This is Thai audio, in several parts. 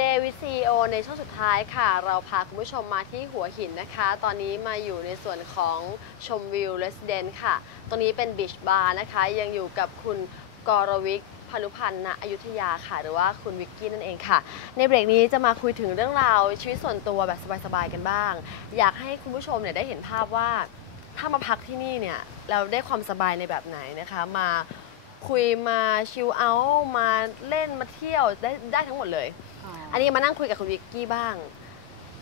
Day with CEO ในช่วงสุดท้ายค่ะ เราพาคุณผู้ชมมาที่หัวหินนะคะ ตอนนี้มาอยู่ในส่วนของชมวิว Resident ค่ะ ตรงนี้เป็นบีชบาร์นะคะ ยังอยู่กับคุณกรวิกพานุพันธ์ณอยุธยาค่ะ หรือว่าคุณวิกกี้นั่นเองค่ะ ในเบรกนี้จะมาคุยถึงเรื่องราวชีวิตส่วนตัวแบบสบายๆกันบ้าง อยากให้คุณผู้ชมเนี่ยได้เห็นภาพว่า ถ้ามาพักที่นี่เนี่ยเราได้ความสบายในแบบไหนนะคะ มา คุยมาชิลเอาท์มาเล่นมาเที่ยวได้ได้ทั้งหมดเลย อันนี้มานั่งคุยกับคุณวิกกี้บ้าง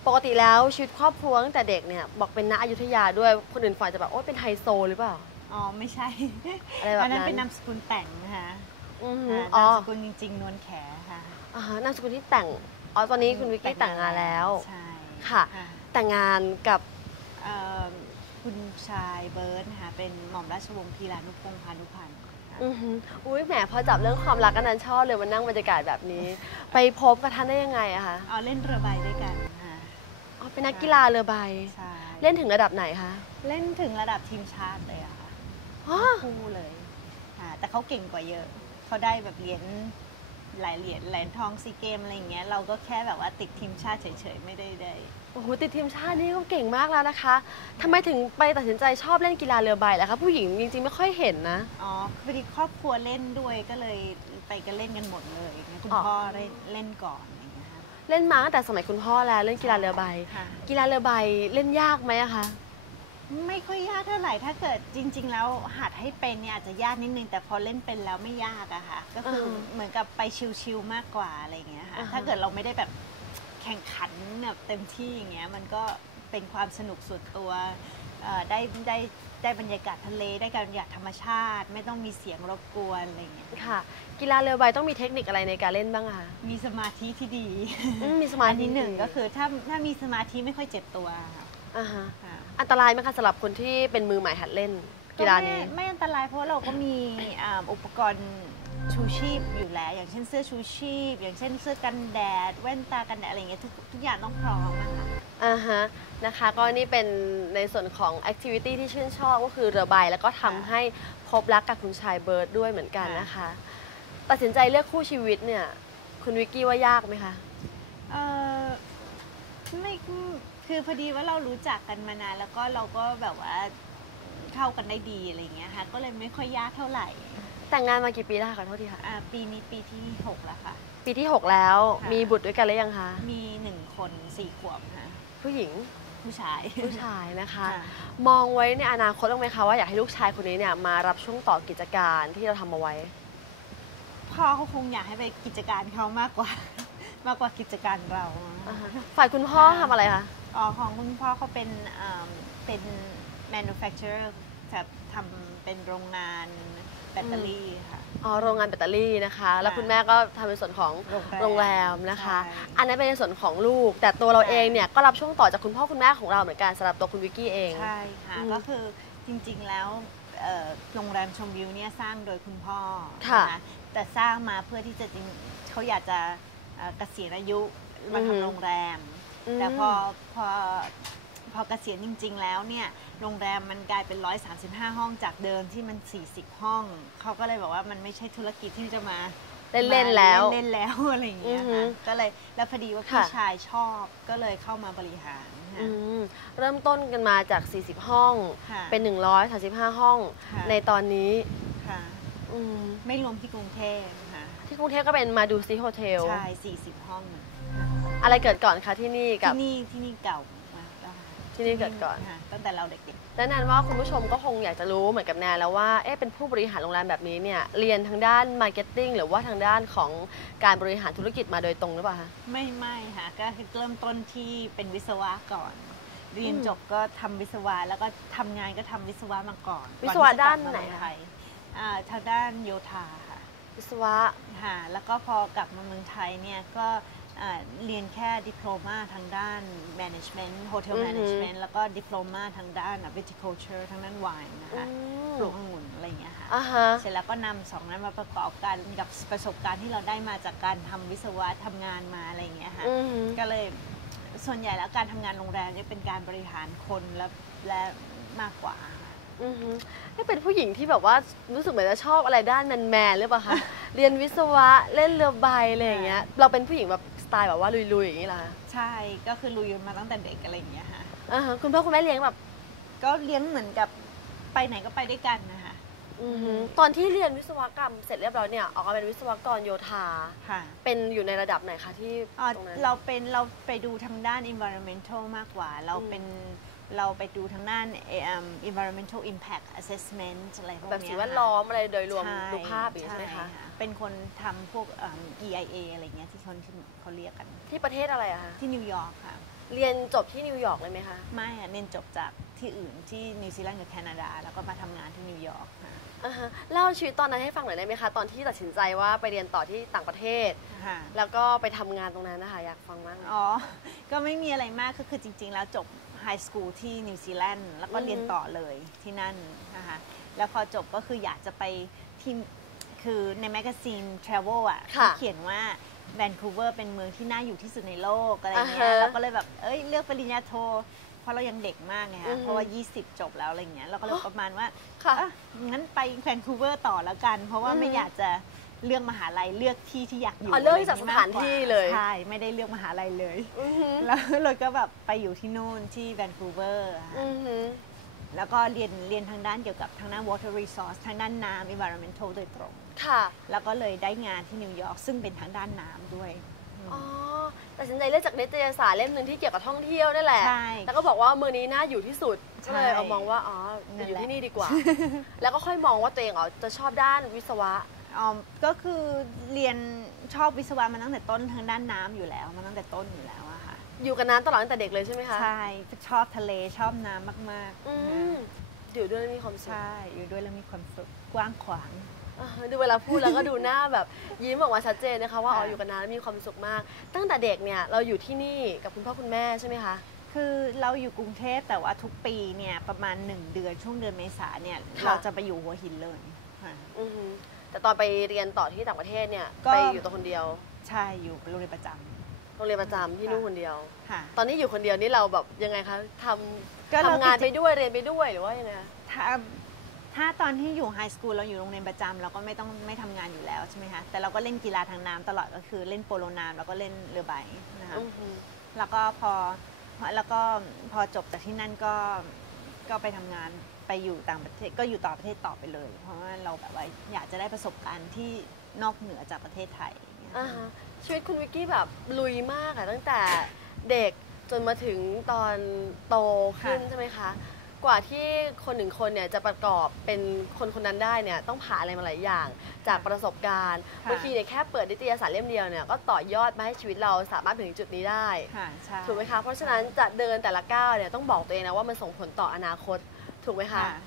ปกติแล้วชีวิตครอบครัวตั้งแต่เด็กเนี่ยบอกเป็นณอยุธยาด้วยคนอื่นฝ่ายจะแบบโอ้เป็นไฮโซหรือเปล่า อ๋อไม่ใช่อะไรแบบนั้นอันนั้นเป็นนามสกุลแต่งนะคะอือหืออ่าอ๋อนามสกุลจริงๆ นวลแขค่ะอ่าฮะนามสกุลที่แต่งอ๋อตอนนี้คุณวิกกี้แต่งงานแล้วใช่ค่ะ แต่งงานกับเอ่อคุณชายเบิร์ตนะคะเป็นหม่อมราชวงศ์พีรานุพงษ์พานุพันธ์ค่ะ อือหืออุ้ยแหมพอจับเรื่องความรักกันนั้นชอบเลยมานั่งบรรยากาศแบบนี้ ไปพบกับท่านได้ยังไงอะคะเอาเล่นเรือใบด้วยกันค่ะอ๋อเป็นนักกีฬาเรือใบ ใช่เล่นถึงระดับไหนคะเล่นถึงระดับทีมชาติเลยอะค่ะอ๋อคู่เลยค่ะแต่เขาเก่งกว่าเยอะเขาได้แบบเหรียญ หลายเหรียญเหรียญทองซีเกมอะไรอย่างเงี้ยเราก็แค่แบบว่าติดทีมชาติเฉยๆไม่ได้ได้โอ้โหติดทีมชาตินี่ก็เก่งมากแล้วนะคะทำไมถึงไปตัดสินใจชอบเล่นกีฬาเรือใบล่ะคะผู้หญิงจริงๆไม่ค่อยเห็นนะ อ๋อพอดีครอบครัวเล่นด้วยก็เลยไปกันเล่นกันหมดเลยคุณอ๋อ พ่อเล่นเล่นก่อนอะไรอย่างเงี้ยค่ะ เล่นมาตั้งแต่สมัยคุณพ่อแล้วเล่นกีฬาเรือใบ ค่ะ กีฬาเรือใบเล่นยากไหมอะคะ ไม่ค่อยยากเท่าไหร่ถ้าเกิดจริง ๆ แล้วหัดให้เป็นเนี่ยอาจจะยากนิดนึงแต่พอเล่นเป็นแล้วไม่ยากอะค่ะ ก็คือออเหมือนกับไปชิลๆมากกว่าอะไรอย่างเงี้ยค่ะอ่าฮะถ้าเกิดเราไม่ได้แบบแข่งขันแบบเต็มที่อย่างเงี้ยมันก็เป็นความสนุกส่วนตัวเอ่อได้ได้ได้บรรยากาศทะเลได้การบรรยากาศธรรมชาติ ไม่ต้องมีเสียงรบกวนอะไรอย่างเงี้ยค่ะ กีฬาเรือใบต้องมีเทคนิคอะไรในการเล่นบ้างอะคะมีสมาธิที่ดีอืมมีสมาธิอันที่หนึ่งก็คือถ้าถ้ามีสมาธิไม่ค่อยเจ็บตัวค่ะ อ่าฮะค่ะ อันตรายไหมคะสำหรับคนที่เป็นมือใหม่หัดเล่นกีฬานี้ไม่ไม่อันตรายเพราะเราก็มีอ่าอุปกรณ์ชูชีพอยู่แล้ว อย่างเช่นเสื้อชูชีพ อย่างเช่นเสื้อกันแดด แว่นตากันแดดอะไรอย่างเงี้ยทุกทุกอย่างต้องพร้อมอะค่ะ อ่าฮะนะคะก็นี่เป็นในส่วนของแอคทิวิตี้ที่ชื่นชอบก็คือเรือใบแล้วก็ทำค่ะให้พบรักกับคุณชายเบิร์ดด้วยเหมือนกันนะคะ ตัดสินใจเลือกคู่ชีวิตเนี่ย คุณวิกกี้ว่ายากไหมคะ เออไม่ คือพอดีว่าเรารู้จักกันมานานแล้วก็เราก็แบบว่าเข้ากันได้ดีอะไรอย่างเงี้ยค่ะ ก็เลยไม่ค่อยยากเท่าไหร่แต่งงานมากี่ปีแล้วคะขอโทษทีค่ะ อ่าปีนี้ปีที่หกแล้วค่ะ ปีที่ 6 แล้ว ค่ะ มีบุตรด้วยกันหรือยังคะ มีหนึ่งคนสี่ขวบค่ะผู้หญิง ผู้ชายผู้ชายนะคะ ค่ะมองไว้ในอนาคตบ้างไหมคะว่าอยากให้ลูกชายคนนี้เนี่ยมารับช่วงต่อกิจการที่เราทำเอาไว้ พ่อเขาคงอยากให้ไปกิจการเขามากกว่า มากกว่ากิจการเราอ่าฮะฝ่ายคุณพ่อทำอะไรคะ อ๋อของคุณพ่อเขาเป็นอ่าเป็น manufacturer แบบทำเป็นโรงงานแบตเตอรี่ค่ะ อ๋อ โรงงานแบตเตอรี่นะคะ แล้วค่ะคุณแม่ก็ทำในส่วนของโรงแรมโรงแรมนะคะใช่อันนั้นเป็นในส่วนของลูก แต่ตัวเราค่ะเองเนี่ยก็รับช่วงต่อจากคุณพ่อคุณแม่ของเราเหมือนกันสำหรับตัวคุณวิกกี้เอง ใช่ค่ะอืมก็คือจริงๆแล้วเอ่อโรงแรมชมวิวเนี่ยสร้างโดยคุณพ่อค่ะนแต่สร้างมาเพื่อที่จะจริงเขาอยากจะเอ่อเกษียณอายุมาอือหือทำโรงแรมอืม แต่พอพอพอเกษียณจริง ๆ แล้วเนี่ยโรงแรมมันกลายเป็น 135 ห้องจากเดิมที่มัน 40 ห้อง เขาก็เลยบอกว่ามันไม่ใช่ธุรกิจที่จะมาเล่นเล่นๆแล้วเล่นๆแล้วอะไรอย่างเงี้ยอือหืค่ะอก็เลยแล้วพอดีว่าค่ะพี่ชายชอบก็เลยเข้ามาบริหารค่ะอืมเริ่มต้นกันมาจาก 40 ห้องค่ะเป็น 135 ห้องค่ะในตอนนี้ค่ะอืมไม่รวมที่กรุงเทพค่ะที่กรุงเทพก็เป็นมาดูซิโฮเทลใช่ 40 ห้องค่ะอะไรเกิดก่อนคะที่นี่กับ ที่นี่ที่นี่เก่ามากแล้วค่ะที่นี่เกิดก่อน ค่ะตั้งแต่เราเด็กและแนนว่าคุณผู้ชมก็คงอยากจะรู้เหมือนกับแนนแล้วว่าเอ๊ะเป็นผู้บริหารโรงแรมแบบนี้เนี่ยเรียนทางด้านมาร์เก็ตติ้งหรือว่าทางด้านของการบริหารธุรกิจมาโดยตรงหรือเปล่าคะ ๆ ไม่ไม่ค่ะก็คือเริ่มต้นที่เป็นวิศวะก่อน เรียนอืมจบก็ทำวิศวะแล้วก็ทำงานก็ทำวิศวะมาก่อนวิศวะก่อที่จด้านกลับมไหนเมืองคะไทยอ่าทางด้านโยธาค่ะ วิศวะ ค่ะแล้วก็พอกลับมาเมืองไทยเนี่ยก็ อ่าเรียนแค่ดิโพลมาทางด้าน management hotel อือหือ management แล้วก็ดิโพลมาทางด้าน viticulture ทางด้าน wine นะอืคะมปลูกองุ่นอะไรอย่างเงี้ยค่ะ อ่าฮะ เสร็จแล้วก็นำสองนั้นมาประกอบกันกับประสบการณ์ที่เราได้มาจากการทำวิศวะทำงานมาอะไรอย่างเงี้ยค่ะ อืม ก็เลยส่วนใหญ่แล้วการทำงานโรงแรมเนี่ยเป็นการบริหารคนและและมากกว่าค่ะอือฮึให้เป็นผู้หญิงที่แบบว่ารู้สึกเหมือนจะชอบอะไรด้านแมนๆหรือเปล่าคะ เรียนวิศวะเล่นเรือใบอะไรอย่างเงี้ย เราเป็นผู้หญิงแบบส ไตล์แบบว่าลุยๆอย่างนี้เหรอคะใช่ก็คือลุยมาตั้งแต่เด็กอะไรอย่างเงี้ยค่ะอ่าฮะคุณพ่อคุณแม่เลี้ยงแบบ ก็เลี้ยงเหมือนกับไปไหนก็ไปด้วยกันนะคะอือฮึตอนที่เรียนวิศวกรรมเสร็จเรียบร้อยเนี่ยออกมาเป็นวิศวกรโยธาค่ะเป็นอยู่ในระดับไหนคะที่อ๋อตรงนั้นเราเป็นเราไปดูทางด้าน environmental มากกว่า เราเป็นเราไปดูทางด้านเอ่อ environmental impact assessment อะไรพวกแบบเนี้สิ่ยงแวดค่ะล้อมอะไรโดยรวมใช่ดูภาพอย่างนี้ใช่ไหมคะ เป็นคนทำพวกเอิ่ม EIA อะไรเงี้ยที่คนเขาเรียกกัน ที่ประเทศอะไรอะคะที่นิวยอร์กค่ะ เรียนจบที่นิวยอร์กเลยไหมคะ ไม่อะเรียนจบจากที่อื่นที่นิวซีแลนด์กับแคนาดา แล้วก็มาทำงานที่นิวยอร์กค่ะอ่าฮะเล่าชีวิตตอนนั้นให้ฟังหน่อยได้ไหมคะ ตอนที่ตัดสินใจว่าไปเรียนต่อที่ต่างประเทศ ค่ะ แล้วก็ไปทำงานตรงนั้นนะคะอยากฟังมากอ๋อ ก็ไม่มีอะไรมากก็คือจริง ๆ แล้วจบไฮสคูลที่นิวซีแลนด์แล้วก็อือฮึเรียนต่อเลยที่นั่นนะคะ แล้วพอจบก็คืออยากจะไปที่ คือในแมกกาซีน Travel อะค่ะเขาเขียนว่าแวนคูเวอร์เป็นเมืองที่น่าอยู่ที่สุดในโลกอะไรอ่าเงี้ฮะยเราก็เลยแบบ เอ้ยเลือกปริญญาโท เพราะเรายังเด็กมากไงอือคะฮึเพราะว่า 20 จบแล้วอะไรเงี้ยเราก็เลยประมาณว่าค่ะอะงั้นไปแวนคูเวอร์ต่อแล้วกัน เพราะว่าอือฮึไม่อยากจะเลือกมหาลัยเลือกที่ที่อยากอยู่อ๋อเลือกะไรจากสถานที่มกกว่เลย ใช่ไม่ได้เลือกมหาลัยเลย อือฮึแล้วเราก็แบบไปอยู่ที่นู่นที่แวนคูเวอร์อือฮึ แล้วก็เรียนเรียนทางด้านเกี่ยวกับทางด้าน water resource ทางด้านน้ำ environmental โดยตรง ค่ะ แล้วก็เลยได้งานที่นิวยอร์กซึ่งเป็นทางด้านน้ำด้วยอืมอ๋อตัดสินใจเลือกจากนิตยสารเล่มหนึ่งที่เกี่ยวกับท่องเที่ยวนั่นแหละ ใช่ แล้วก็บอกว่าเมืองนี้น่าอยู่ที่สุด ใช่ก็เลยเอามองว่า อ๋อนั่จะนอยู่แหละ ที่นี่ดีกว่า แล้วก็ค่อยมองว่าตัวเองอ๋อจะชอบด้านวิศวะ อ๋อก็คือเรียนชอบวิศวะมาตั้งแต่ต้นทางด้านน้ำอยู่แล้วมาตั้งแต่ต้นอยู่แล้วอะค่ะ อยู่กับน้ำตลอดตั้งแต่เด็กเลยใช่ไหมคะใช่ชอบทะเลชอบน้ำมากอืๆมนะอยู่ด้วยแล้วมีความสุขใช่อยู่ด้วยแล้วมีความสุขกว้างขวาง อ่าดูเวลาพูดแล้วก็ดูหน้าแบบยิ้มออกมาชัดเจนนะคะว่าค่ะอ๋ออยู่กับน้ำแล้วมีความสุขมาก ตั้งแต่เด็กเนี่ยเราอยู่ที่นี่กับคุณพ่อคุณแม่ใช่ไหมคะ คือเราอยู่กรุงเทพแต่ว่าทุกปีเนี่ยประมาณ 1 เดือนช่วงเดือนเมษาเนี่ยค่ะ เราจะไปอยู่หัวหินเลยค่ะ อือฮึแต่ตอนไปเรียนต่อที่ต่างประเทศเนี่ยก็ ไปอยู่ตัวคนเดียว ใช่อยู่โรงเรียนประจโรงเรียนประจำที่นู่นคนเดียวำค่ะ ตอนนี้อยู่คนเดียวนี่เราแบบยังไงคะทำก็เรา ทำงานติไปดด้วยเรียนไปด้วยหรือว่ายังไงคะ ถ้าถ้าตอนที่อยู่ไฮสคูลเราอยู่โรงเรียนประจำเราก็ไม่ต้องไม่ทำงานอยู่แล้วใช่ไหมคะแต่เราก็เล่นกีฬาทางน้ำตลอดก็คือเล่นโปโลน้ำแล้วก็เล่นเรือใบนะคะอือฮึแล้วก็พอแล้วก็พอจบจากที่นั่นก็ก็ไปทำงานไปอยู่ต่างประเทศก็อยู่ต่างประเทศต่อไปเลย เพราะว่าเราแบบว่าอยากจะได้ประสบการณ์ที่นอกเหนือจากประเทศไทย อย่างเงี้ยอ่าฮะชีวิตคุณวิกกี้แบบลุยมากอะตั้งแต่เด็กจนมาถึงตอนโตขึ้นใช่ไหมคะ กว่าที่คนหนึ่งคนเนี่ยจะประกอบเป็นคนคนนั้นได้เนี่ยต้องผ่านอะไรมาหลายอย่าง จากประสบการณ์บางทีเนี่ยแค่เปิดนิตยสารเล่มเดียวเนี่ยก็ต่อยอดมาให้ชีวิตเราสามารถถึงจุดนี้ได้ ค่ะใช่ ถูกไหมคะ เพราะฉะนั้นจะเดินแต่ละก้าวเนี่ยต้องบอกตัวเองนะว่ามันส่งผลต่ออนาคต ถูกไหมคะ ค่ะ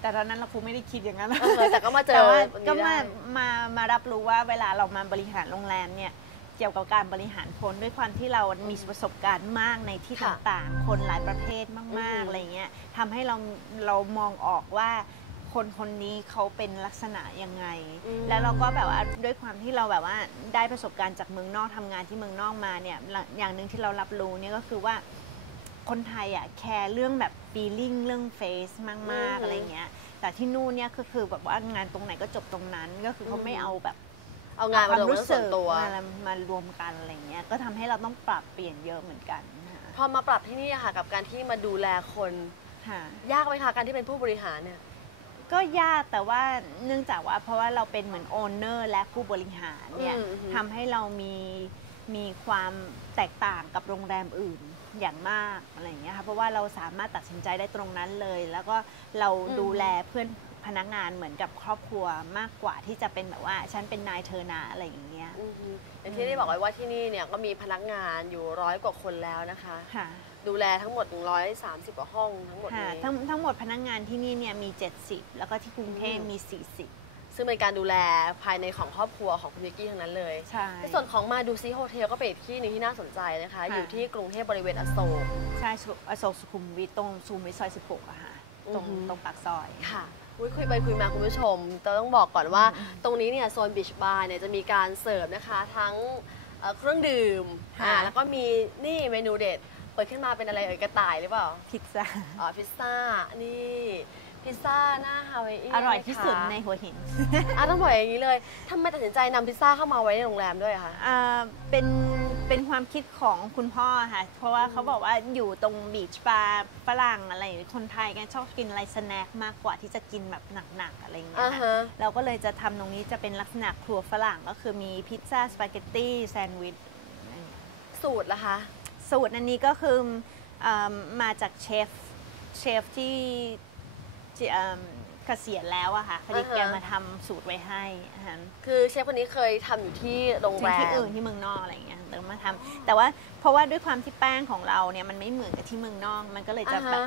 แต่ตอนนั้นเราคงไม่ได้คิดอย่างนั้นเออแต่ก็มาเจอแต่ว่าวันนี้ก็มาได้ มามารับรู้ว่าเวลาเรามาบริหารโรงแรมเนี่ยเกี่ยวกับการบริหารคนด้วยความที่เรามีประสบการณ์มากในที่ค่ะต่างๆ คนหลายประเภทมากอืม ๆอะไรเงี้ยทำให้เราเรามองออกว่าคนคนนี้เขาเป็นลักษณะยังไงอืมแล้วเราก็แบบว่าด้วยความที่เราแบบว่าได้ประสบการณ์จากเมืองนอกทำงานที่เมืองนอกมาเนี่ยอย่างหนึ่งที่เรารับรู้เนี่ยก็คือว่า คนไทยอะแคร์เรื่องแบบ feeling เรื่อง face มากอืๆมอะไรเงี้ย แต่ที่นู่นเนี่ยก็คือแบบว่างานตรงไหนก็จบตรงนั้นก็คือเขาอืมไม่เอาแบบเอางานมาลงเรื่องส่วนตัวมามารวมกันอะไรเงี้ยก็ทำให้เราต้องปรับเปลี่ยนเยอะเหมือนกันนะคะพอมาปรับที่นี่อะค่ะกับการที่มาดูแลคนค่ะยากไหมคะการที่เป็นผู้บริหารเนี่ยก็ยากแต่ว่าเนื่องจากว่าเพราะว่าเราเป็นเหมือนโอนเนอร์และผู้บริหารเนี่ยอืมอืมทำให้เรามีมีความแตกต่างกับโรงแรมอื่น อย่างมากอะไรอย่างเงี้ยค่ะเพราะว่าเราสามารถตัดสินใจได้ตรงนั้นเลย แล้วก็เราดูแลเพื่อนพนักงานเหมือนกับครอบครัวมากกว่าที่จะเป็นแบบว่าฉันเป็นนายเธอนาอะไรอย่างเงี้ยอือฮึอย่างที่ได้บอกไว้ว่าที่นี่เนี่ยก็มีพนักงานอยู่ร้อยกว่าคนแล้วนะคะค่ะดูแลทั้งหมด 130กว่าห้องทั้งหมดค่ะนี้ทั้งทั้งหมดพนักงานที่นี่เนี่ยมี 70 แล้วก็ที่กรุงเทพอืมมี 40 ซึ่งเป็นการดูแลภายในของครอบครัวของคุณวิกกี้ทั้งนั้นเลยใช่ในส่วนของมาดูซีโฮเทลก็เป็นอีกที่หนึงที่น่าสนใจนะคะค่ะอยู่ที่กรุงเทพบริเวณอโศกใช่สุอโศกสุขุมวิทตรงสุขุมวิทซอย 16อะค่ะตรงอือหือตรงปากซอยค่ะอุ๊ยคุยไปคุยมาคุณผู้ชมแต่ต้องบอกก่อนว่าอืมตรงนี้เนี่ยโซนบิชบาร์เนี่ยจะมีการเสิร์ฟนะคะทั้งเอ่อเครื่องดื่มค่ะอ่าแล้วก็มีนี่เมนูเด็ดเปิดขึ้นมาเป็นอะไรเอ่ยกระต่ายหรือเปล่าพิซซ่าอ๋อพิซซ่านี่ พิซซ่าหน้าฮาวายเอีนอร่อยที่สุดะคะในหัวหินอะต้องบอกอย่างนี้เลยทำไมตัดสินใจนำพิซซ่าเข้ามาไว้ในโรงแรมด้วยอะคะ อ่าเป็นเป็นความคิดของคุณพ่อค่ะ เพราะว่าเขาบอกว่าอยู่ตรงบีชบาร์ฝรั่งอะไรคนไทยกันชอบกินอะไรสแน็คมากกว่าที่จะกินแบบหนักๆอะไรอย่างเงี้อ่ายค่ะฮะ เราก็เลยจะทำตรงนี้จะเป็นลักษณะครัวฝรั่งก็คือมีพิซซ่าสปาเกตตี้แซนด์วิช สูตรละคะ สูตรอันนี้ก็คือเอมมาจากเชฟเชฟที่ ที่เอิ่มเกษียณแล้วอะค่ะพอดีอ่าฮะ แกมาทำสูตรไว้ให้อ่าฮะคือเชฟคนนี้เคยทำอยู่ที่โรงแรที่ม อื่นที่เมืองนอกอะไรอย่างเงี้ยเดินมาทำแต่ว่าเพราะว่าด้วยความที่แป้งของเราเนี่ยมันไม่เหมือนกับที่เมืองนอก มันก็เลยจะอ่าฮะ แบบ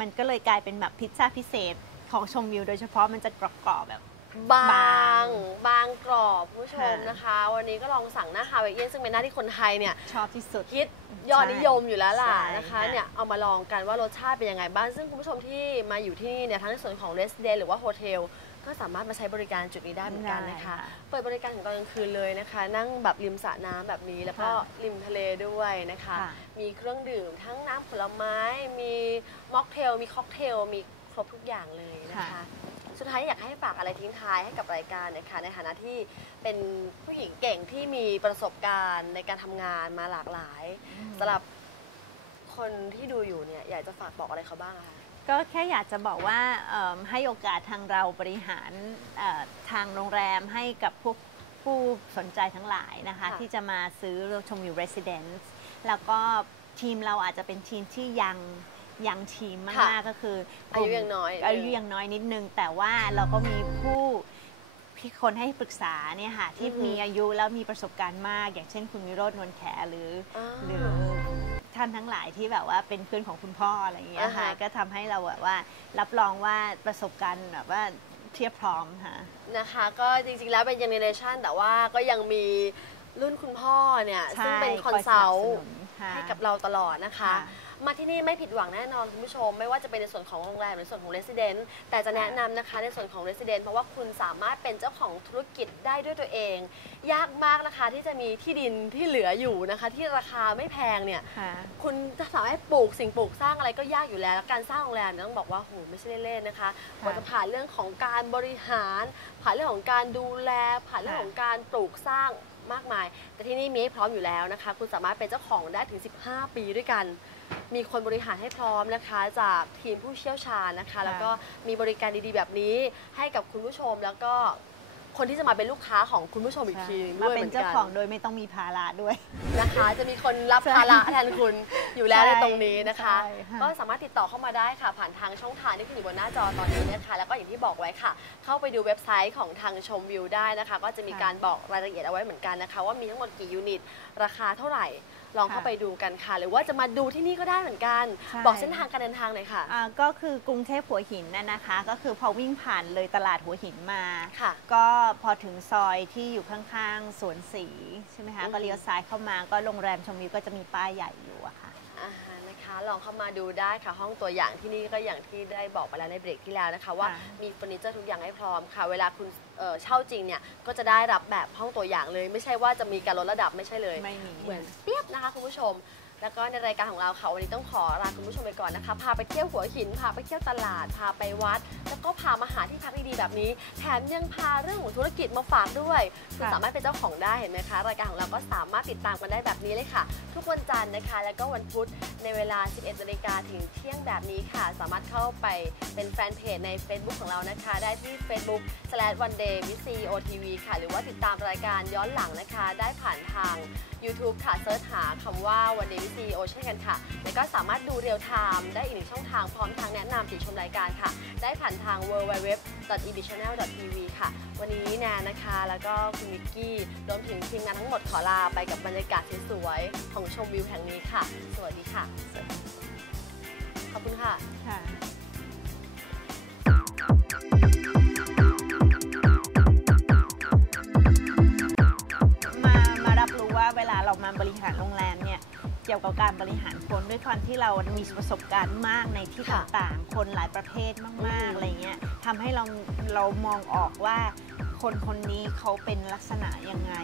มันก็เลยกลายเป็นแบบพิซซ่าพิเศษของชมวิว โดยเฉพาะมันจะกรอบๆแบบ บาบางงบางกรอบคุณผู้ชมค่ะ นะคะ วันนี้ก็ลองสั่งหน้าฮาวายเอียนซึ่งเป็นหน้าที่คนไทยเนี่ย ชอบที่สุด ฮิต ยอดนิยมอยู่แล้วล่ะใช่นะคะค่ะเนี่ยเอามาลองกันว่ารสชาติเป็นยังไงบ้าง ซึ่งคุณผู้ชมที่มาอยู่ที่นี่เนี่ยทั้งในส่วนของเรสเดนหรือว่าโฮเทลก็สามารถมาใช้บริการจุดนี้ได้เหมือนกันนะคะ เปิดบริการถึงตอนกลางคืนเลยนะคะ นั่งแบบริมสระน้ำแบบนี้แล้วก็ค่ะริมทะเลด้วยนะคะค่ะมีเครื่องดื่มทั้งน้ำผลไม้ มีม็อกเทล มีค็อกเทล มีครบทุกอย่างเลยนะคะค่ะ สุดท้ายอยากให้ฝากอะไรทิ้งท้ายให้กับรายการหนะคะในฐานะที่เป็นผู้หญิงเก่งที่มีประสบการณ์ในการทำงานมาหลากหลายสำหรับคนที่ดูอยู่เนี่ยอยากจะฝากบอกอะไรเขาบ้างอะคะก็แค่อยากจะบอกว่าเอิ่มให้โอกาสทางเราบริหารเอ่อทางโรงแรมให้กับพวกผู้สนใจทั้งหลายนะคะค่ะที่จะมาซื้อเรือชมวิว Residence แล้วก็ทีมเราอาจจะเป็นทีมที่ยัง ยังทีมมาก ๆ ก็คืออาอายุยังน้อยอายุยังน้อยนิดนึง แต่ว่าเราก็มีผู้พี่คนให้ปรึกษาเนี่ยค่ะที่อือฮึมีอายุแล้วมีประสบการณ์มาก อย่างเช่นคุณวิโรจน์นวลแขหรืออ่าหรือท่านทั้งหลายที่แบบว่าเป็นเพื่อนของคุณพ่ออะไรอย่างเงี้ยค่ะอ่าฮะก็ทำให้เราแบบว่ารับรองว่าประสบการณ์แบบว่าเทียบพร้อมค่ะนะคะก็จริงๆแล้วเป็นเจเนเรชันแต่ว่าก็ยังมีรุ่นคุณพ่อเนี่ยใช่ซึ่งเป็นคอนคอยสซันับลสท์นุนค่ะให้กับเราตลอดนะคะค่ะ มาที่นี่ไม่ผิดหวังแน่นอนคุณผู้ชม ไม่ว่าจะเป็นในส่วนของโรงแรมหรือส่วนของเรสซิเดนต์แต่จะแนะนำนะคะในส่วนของเรสซิเดนต์เพราะว่าคุณสามารถเป็นเจ้าของธุรกิจได้ด้วยตัวเองยากมากนะคะที่จะมีที่ดินที่เหลืออยู่นะคะ ที่ราคาไม่แพงเนี่ย ค่ะ คุณจะสามารถปลูกสิ่งปลูกสร้างอะไรก็ยากอยู่แล้ว แล้วการสร้างโรงแรมเนี่ยต้องบอกว่าโหไม่ใช่เล่นๆนะคะกว่าจะผ่านเรื่องของการบริหาร ผ่านเรื่องของการดูแล ผ่านเรื่องของการปลูกสร้างมากมาย แต่ที่นี่มีให้พร้อมอยู่แล้วนะคะ คุณสามารถเป็นเจ้าของได้ถึง 15 ปีด้วยกัน มีคนบริหารให้พร้อมนะคะ จากทีมผู้เชี่ยวชาญนะคะ แล้วก็มีบริการดีๆ แบบนี้ให้กับคุณผู้ชมแล้วก็ คนที่จะมาเป็นลูกค้าของคุณผู้ชมอีกทีนึงมาด้วยเป็เหนมือนเจ้ากันของโดยไม่ต้องมีภาระด้วย นะคะ จะมีคนรับใช่ภาระแทนคุณอยู่แล้วใช่ในตรงนี้นะคะ ใช่ค่ะ ก็สามารถติดต่อเข้ามาได้ค่ะ ผ่านทางช่องทางที่ขึ้นอยู่บนหน้าจอตอนนี้นะคะ แล้วก็อย่างที่บอกไว้ค่ะ เข้าไปดูเว็บไซต์ของทางชมวิวได้นะคะ ก็จะมีการบอกรายละเอียดเอาไว้เหมือนกันนะคะ ว่ามีทั้งหมดกี่ยูนิต ราคาเท่าไหร่ลองเข้าไปดูกันค่ะ หรือว่าจะมาดูที่นี่ก็ได้เหมือนกัน ใช่ บอกเส้นทางการเดินทางหน่อยค่ะ อ่าก็คือกรุงเทพหัวหินน่ะนะคะ ก็คือพอวิ่งผ่านเลยตลาดหัวหินมา ค่ะ ก็พอถึงซอยที่อยู่ข้างๆสวนสีใช่ไหมคะ อือฮึก็เลี้ยวซ้ายเข้ามาก็โรงแรมชมวิวก็จะมีป้ายใหญ่อยู่อะค่ะ ลองเข้ามาดูได้ค่ะ ห้องตัวอย่างที่นี่ก็อย่างที่ได้บอกไปแล้วในเบรกที่แล้วนะคะ ว่าค่ะมีเฟอร์นิเจอร์ทุกอย่างให้พร้อมค่ะ เวลาคุณเอ่อเช่าจริงเนี่ยก็จะได้รับแบบห้องตัวอย่างเลย ไม่ใช่ว่าจะมีการลดระดับไม่ใช่เลยไม่มีเหมือนเปียบนะคะคุณผู้ชม แล้วก็ในรายการของเราค่ะวันนี้ต้องขอลาคุณผู้ชมไปก่อนนะคะ พาไปเที่ยวหัวหิน พาไปเที่ยวตลาด พาไปวัด แล้วก็พามาหาที่พักดีๆแบบนี้ แถมยังพาเรื่องของธุรกิจมาฝากด้วย คุณสามารถเป็นเจ้าของได้เห็นไหมคะ รายการของเราก็สามารถติดตามกันได้แบบนี้เลยค่ะ ทุกวันจันทร์นะคะ แล้วก็วันพุธในเวลา 11นาฬิกาถึงเที่ยงแบบนี้ค่ะ สามารถเข้าไปเป็นแฟนเพจใน Facebook ของเรานะคะ ได้ที่ Facebook slash one day with CEO TV ค่ะ หรือว่าติดตามรายการย้อนหลังนะคะ ได้ผ่านทาง YouTube ค่ะเซิร์ชหาคำว่า one day CEO เช่นกันค่ะ แล้วก็สามารถดูเรียลไทม์ได้อีกหนึ่งช่องทางพร้อมทางแนะนำติชมรายการค่ะ ได้ผ่านทาง www.edichannel.tv ค่ะ วันนี้แนนนะคะ แล้วก็คุณวิกกี้ รวมถึงทีมงานทั้งหมดขอลาไปกับบรรยากาศสวยๆของชมวิวแห่งนี้ค่ะ สวัสดีค่ะ ขอบคุณค่ะ ยวกับการบริหารคนด้วยความที่เรามีประสบการณ์มากในที่ค่ะต่างๆ คนหลายประเภทมากๆอะไรเงี้ยทำให้เราเรามองออกว่าคนคนนี้เขาเป็นลักษณะยังไง